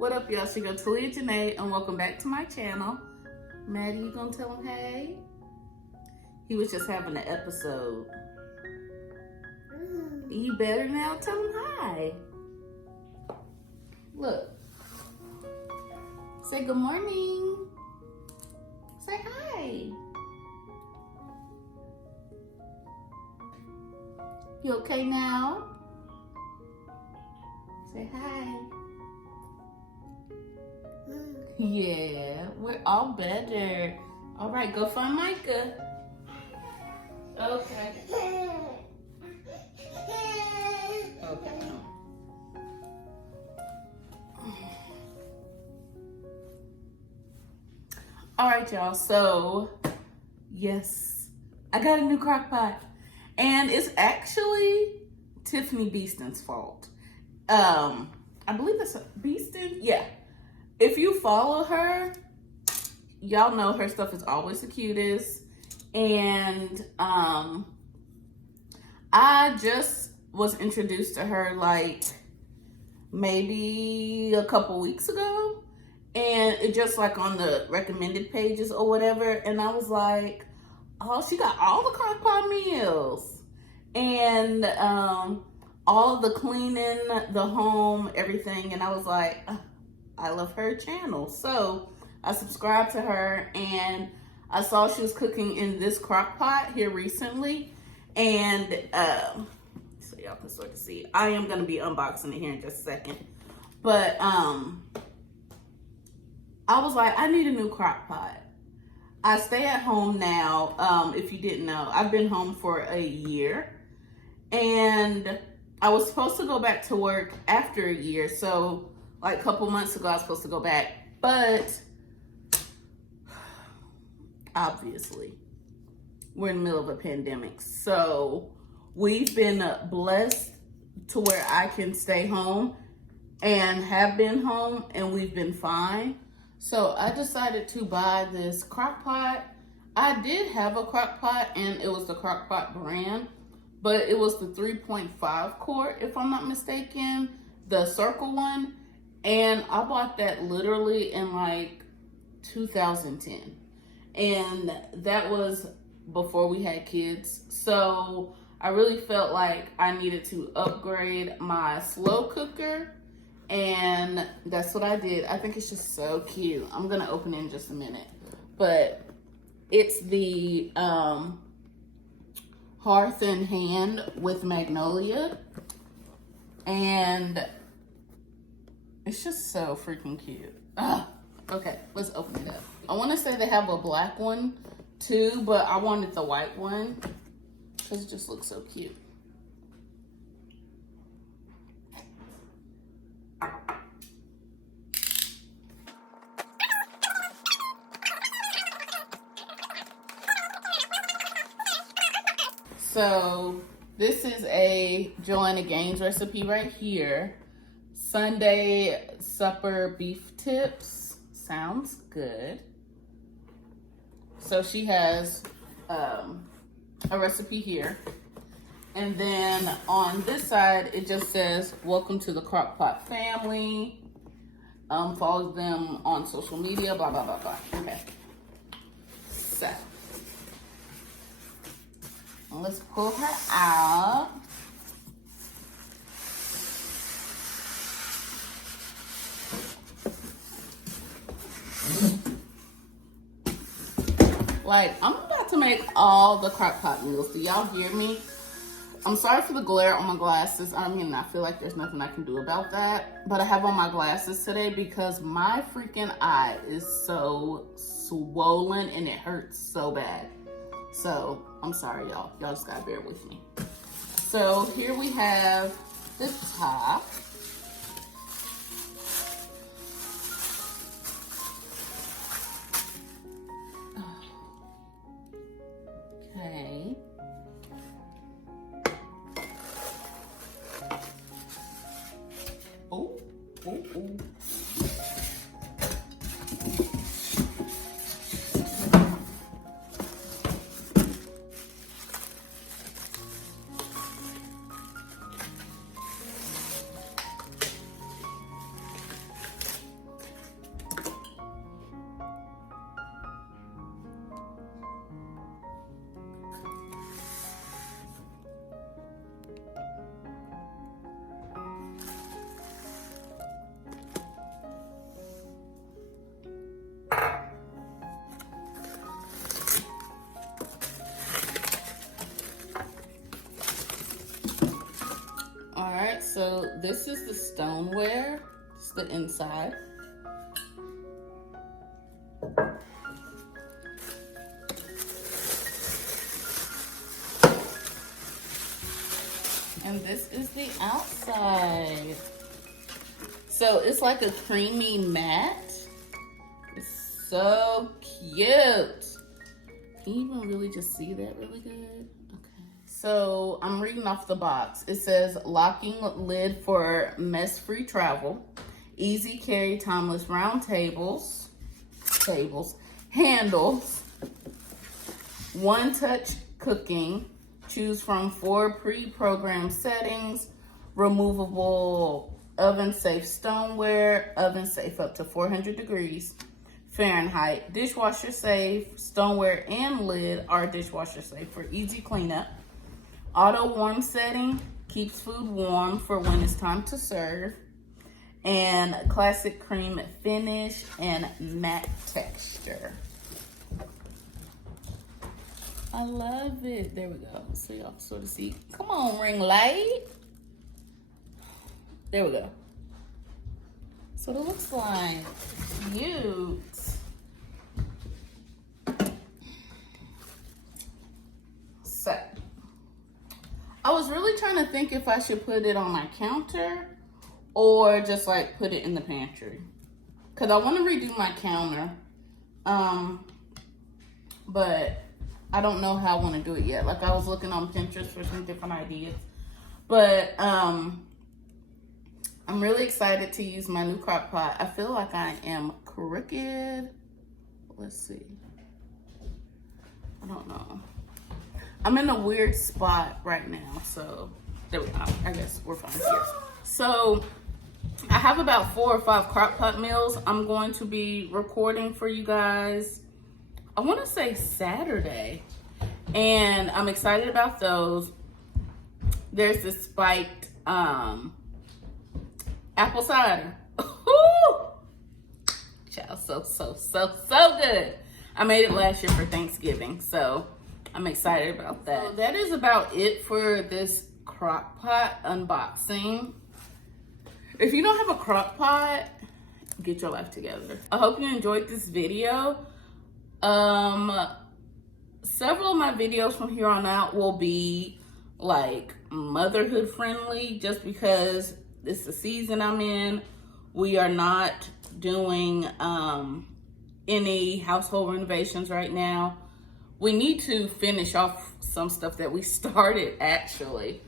What up, y'all? She goes Talia Janae, and welcome back to my channel. Maddie, you gonna tell him hey? He was just having an episode. You better now tell him hi. Look. Say good morning. Say hi. You okay now? Say hi. Yeah, we're all better. All right, go find Micah. Okay. Okay. All right, y'all. So, yes, I got a new crock pot. And it's actually Tiffany Beeston's fault. I believe it's Beeston. Yeah. If you follow her, y'all know her stuff is always the cutest. And I just was introduced to her like maybe a couple weeks ago. And it just like on the recommended pages or whatever. And I was like, oh, she got all the crock pot meals. And all the cleaning, the home, everything. And I was like, I love her channel. So I subscribed to her and I saw she was cooking in this crock pot here recently. And so y'all can sort of see. I am going to be unboxing it here in just a second. But I was like, I need a new crock pot. I stay at home now. If you didn't know, I've been home for a year. And I was supposed to go back to work after a year. So like a couple months ago, I was supposed to go back, but obviously we're in the middle of a pandemic. So we've been blessed to where I can stay home and have been home and we've been fine. So I decided to buy this crock pot. I did have a crock pot and it was the Crockpot brand, but it was the 3.5 quart, if I'm not mistaken, the circle one. And I bought that literally in like 2010. And that was before we had kids. So I really felt like I needed to upgrade my slow cooker. And that's what I did. I think it's just so cute. I'm going to open it in just a minute. But it's the Hearth in Hand with Magnolia. And it's just so freaking cute. Okay, let's open it up. I want to say they have a black one too, but I wanted the white one because it just looks so cute. So this is a Joanna Gaines recipe right here. Sunday supper beef tips. Sounds good. So she has a recipe here. And then on this side, it just says, welcome to the Crockpot family. Follow them on social media, blah, blah, blah, blah. Okay. So let's pull her out. Like, I'm about to make all the crock pot meals. Do y'all hear me? I'm sorry for the glare on my glasses. I mean, I feel like there's nothing I can do about that. But I have on my glasses today because my freaking eye is so swollen and it hurts so bad. So, I'm sorry, y'all. Y'all just gotta bear with me. So, here we have the top. Okay. Oh. this is the stoneware. It's the inside. And this is the outside. So it's like a creamy matte. It's so cute. Can you even really just see that really good? Okay. So I'm reading off the box. It says locking lid for mess-free travel. Easy carry timeless round tables. Handles. One-touch cooking. Choose from 4 pre-programmed settings. Removable oven-safe stoneware. Oven-safe up to 400 degrees Fahrenheit. Dishwasher safe. Stoneware and lid are dishwasher safe for easy cleanup. Auto warm setting. Keeps food warm for when it's time to serve. And classic cream finish and matte texture. I love it. There we go. So y'all sort of see. Come on, ring light. There we go. So it looks like cute. So I was really trying to think if I should put it on my counter or just like put it in the pantry. Cause I want to redo my counter. But I don't know how I want to do it yet. Like I was looking on Pinterest for some different ideas. But I'm really excited to use my new crock pot. I feel like I am crooked. Let's see. I don't know. I'm in a weird spot right now. So there we go. I guess we're fine here. So I have about 4 or 5 crock pot meals I'm going to be recording for you guys. I want to say Saturday, and I'm excited about those. There's this spiked apple cider. Child, so good. I made it last year for Thanksgiving, so I'm excited about that. So that is about it for this crock pot unboxing. If you don't have a crock pot, get your life together. I hope you enjoyed this video. Several of my videos from here on out will be like motherhood friendly, just because it's the season I'm in. We are not doing any household renovations right now. We need to finish off some stuff that we started actually,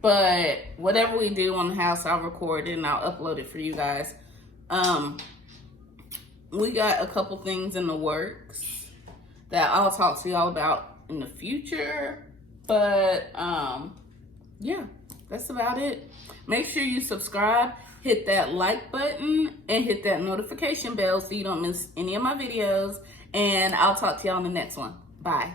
but whatever we do on the house, I'll record it and I'll upload it for you guys. We got a couple things in the works that I'll talk to y'all about in the future. But yeah, that's about it. Make sure you subscribe, hit that like button, and hit that notification bell so you don't miss any of my videos. And I'll talk to y'all in the next one. Bye.